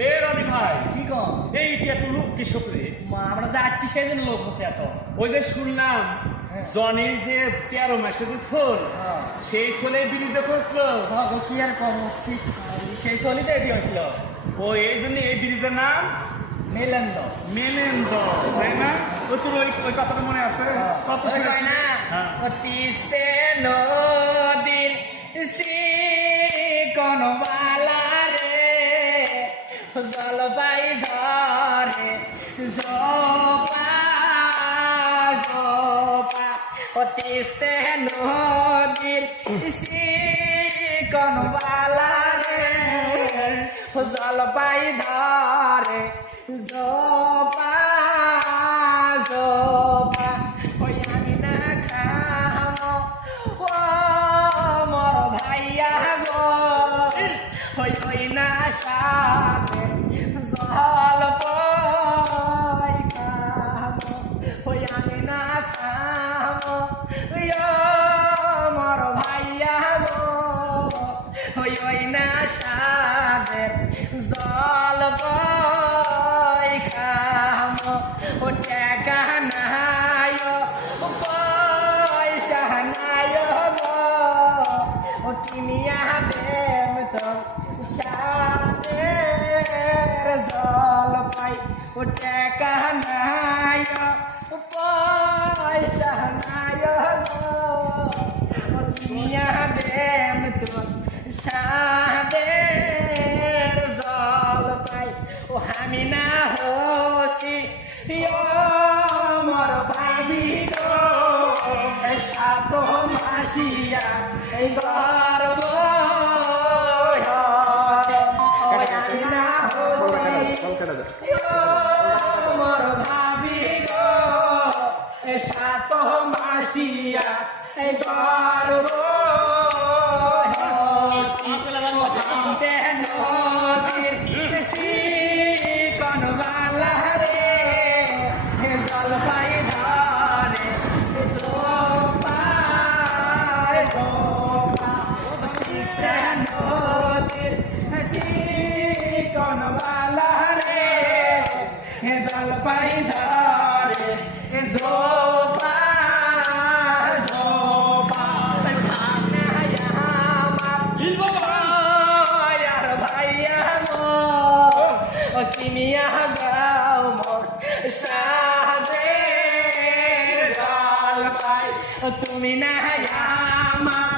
এ রনি ভাই কি কম এই যে এত লোক কৃষক রে আমরা যাচ্ছি সেই জন্য লোক হচ্ছে এত। ওই যে শুনলাম জনির যে 13 মাসের যে ছোল সেই ছোলে বিরিজে করছিল কি আর কম সেই চলিতে এটি হয়েছিল ও এই জন্য এই ব্রিজের নাম মেলেন্দ মেলেন্দ তাই না ও তোর ওই কথাটা মনে আছে কত কয় না ও তিস্তে নদীর কোনবালা রে জলপাই ধরে জোপা জোপা ও তিস্তে নদীর কোনবালা রে জলপাই ধরে জোপা জোপা ওই আমি না খাবো ও মোর ভাইয়া গো ওই ওই না সাথে জল পাই খাবো ওই আমি না খাবো মোর ভাইয়া গো ওই ওই না সাথে জল পাই খাবো ও টাকা নাই পয়সা নাই গো ও কিনিয়া দেব তো সাথের জল পাই ও টাকা নাই পয়সা নাই গো ও কিনিয়া দেব তো সাথের জল পাই ও আমি না হসি মোর ভাই গো সাত মাসিয়া এই গর্ব আমি না হসি মোর ভাবি গো সাত মাসিয়া এই গর্ব জলপাই ধরে জোপা জোপা আর ভাইয়া গো কিনিয়া গাও মোর সাথে জলপাই তুমি না আমার